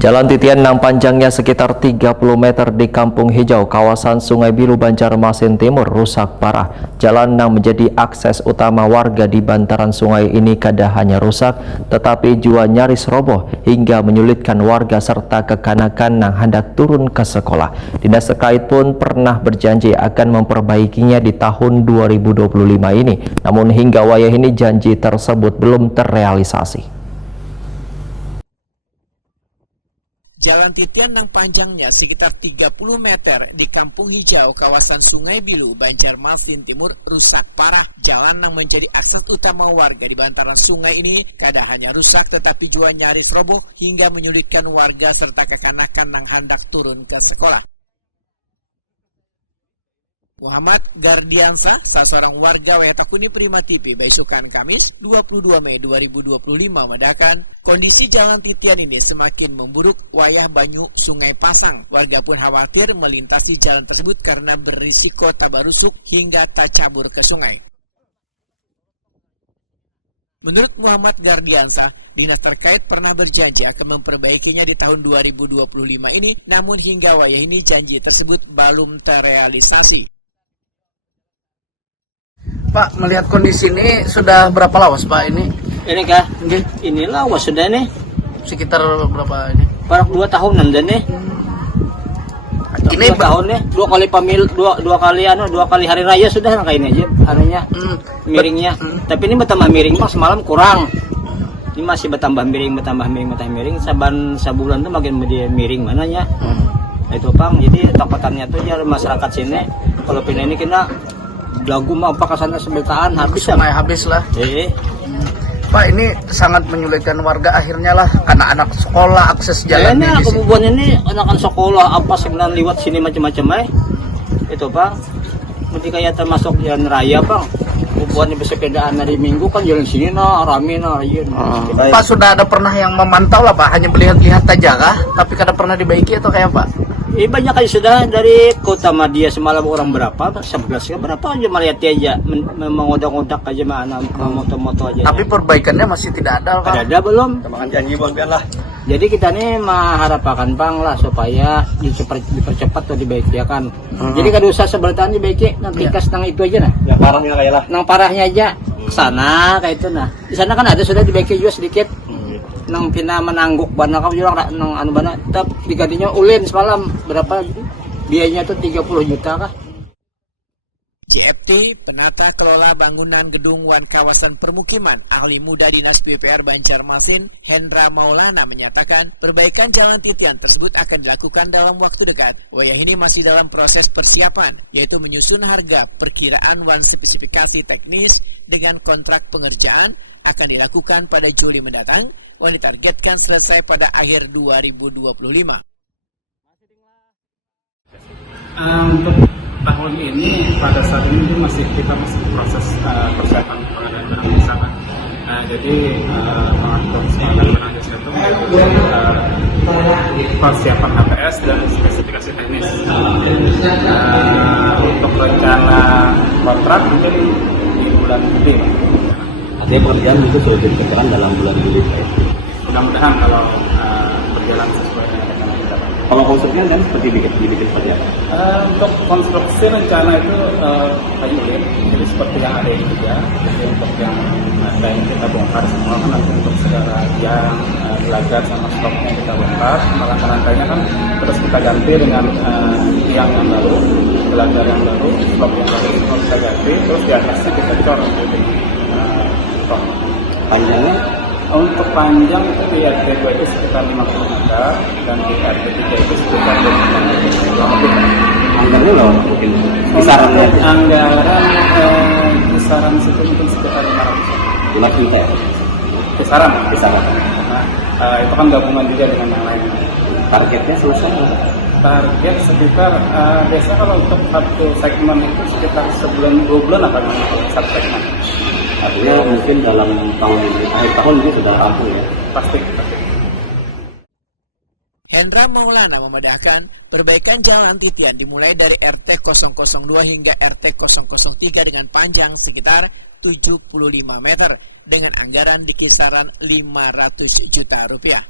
Jalan titian yang panjangnya sekitar 30 meter di Kampung Hijau, kawasan Sungai Biru, Banjarmasin Timur rusak parah. Jalan yang menjadi akses utama warga di bantaran sungai ini kada hanya rusak, tetapi juga nyaris roboh hingga menyulitkan warga serta kekanakan yang hendak turun ke sekolah. Dinas terkait pun pernah berjanji akan memperbaikinya di tahun 2025 ini. Namun hingga wayah ini janji tersebut belum terrealisasi. Jalan titian yang panjangnya sekitar 30 meter di Kampung Hijau, kawasan Sungai Biru, Banjarmasin Timur rusak parah. Jalan yang menjadi akses utama warga di bantaran sungai ini kada hanya rusak tetapi juga nyaris roboh hingga menyulitkan warga serta kekanakan yang hendak turun ke sekolah. Muhammad Gardiansa, seorang warga Wetakuni Prima TV, Baisukan Kamis 22 Mei 2025 mengatakan kondisi jalan titian ini semakin memburuk wayah banyu Sungai Pasang. Warga pun khawatir melintasi jalan tersebut karena berisiko tabarusuk hingga tercabur ke sungai. Menurut Muhammad Gardiansa, dinas terkait pernah berjanji akan memperbaikinya di tahun 2025 ini, namun hingga wayah ini janji tersebut belum terrealisasi. Pak, melihat kondisi ini sudah berapa lawas Pak ini? Ini kah? Nggih. Ini lawas sudah nih. Sekitar berapa ini? Baru 2 tahunan dan nih. Ini 2 tahun nih, 2 kali pamil, 2 kali hari raya sudah kayak ini aja harinya. Miringnya. Tapi ini bertambah miring Mas, semalam kurang. Ini masih bertambah miring. Sabulan tuh makin miring mananya. Itu Bang, jadi takutannya tuh ya masyarakat sini kalau pindah ini kena lagu mah apa kasana sebeltaan habis sungai habis lah. Pak, ini sangat menyulitkan warga akhirnya lah anak-anak sekolah akses jalan ini kemudian ini anak-anak sekolah apa sebenarnya lewat sini macam-macam itu Bang. Nanti kayak termasuk jalan raya Bang. Kemudian bersepedaan hari Minggu kan jalan sini rame iya. Pak, sudah ada pernah yang memantau lah Pak, hanya melihat-lihat aja kah? Tapi kada pernah dibaiki atau kayak Pak? Banyak aja sudah dari Kota Madia semalam orang berapa, 11 berapa aja melihat aja, mengodak-odak aja mana moto-moto aja. Tapi perbaikannya masih tidak ada Pak? Ada belum? Teman janji bagian lah. Jadi kita nih mengharapkan Bang lah supaya dipercepat atau dibaikkan. Jadi kada usah sebelatan dibaiki, nanti kas nang itu aja nah. Yang parahnya kayak lah. Nang parahnya aja sana kayak itu nah. Di sana kan ada sudah dibaiki juga sedikit. Nang pina menangguk bana kau juga nang anu bana tapi digadinya ulin semalam berapa biayanya tuh 30 juta kah. JFT, penata kelola bangunan gedung wan kawasan permukiman, ahli muda Dinas PUPR Banjarmasin, Hendra Maulana menyatakan perbaikan jalan titian tersebut akan dilakukan dalam waktu dekat. Wayah ini masih dalam proses persiapan, yaitu menyusun harga perkiraan wan spesifikasi teknis dengan kontrak pengerjaan akan dilakukan pada Juli mendatang, wan ditargetkan selesai pada akhir 2025. Untuk tahun ini pada saat ini kita masih proses persiapan pengadaan barang jasa. Jadi untuk pengadaan barang jasa itu persiapan HPS dan spesifikasi teknis. Untuk rencana kontrak mungkin di bulan Juli. Artinya pekerjaan itu sudah dikerjakan dalam bulan Juli. Mudah-mudahan kalau berjalan sesuai dengan rencana kita. Kalau konsepnya dan seperti dibikin seperti apa? Untuk konstruksi rencana itu kayu, jadi seperti yang ada ini juga. Jadi untuk yang ada yang kita bongkar semua kan nanti untuk segala yang gelagar sama stoknya kita bongkar. Malah rangkainya kan terus kita ganti dengan tiang yang baru, gelagar yang baru, stok yang baru semua kita ganti. Terus di atasnya kita cor jadi stok. Panjangnya? Untuk panjang itu di RT2 itu sekitar 50 meter dan di RT3 itu sekitar 20 meter. Anggarannya loh mungkin kisarannya? Anggaran kisaran situ mungkin sekitar 500 juta ya? Kisaran. Nah, itu kan gabungan juga dengan yang lain. Targetnya selesai? Target sekitar biasa kalau untuk satu segmen itu sekitar sebulan 2 bulan akan satu segmen. Artinya mungkin dalam akhir tahun ini sudah rampung ya? Pasti. Hendra Maulana memedahkan perbaikan jalan titian dimulai dari RT 002 hingga RT 003 dengan panjang sekitar 75 meter dengan anggaran di kisaran 500 juta rupiah.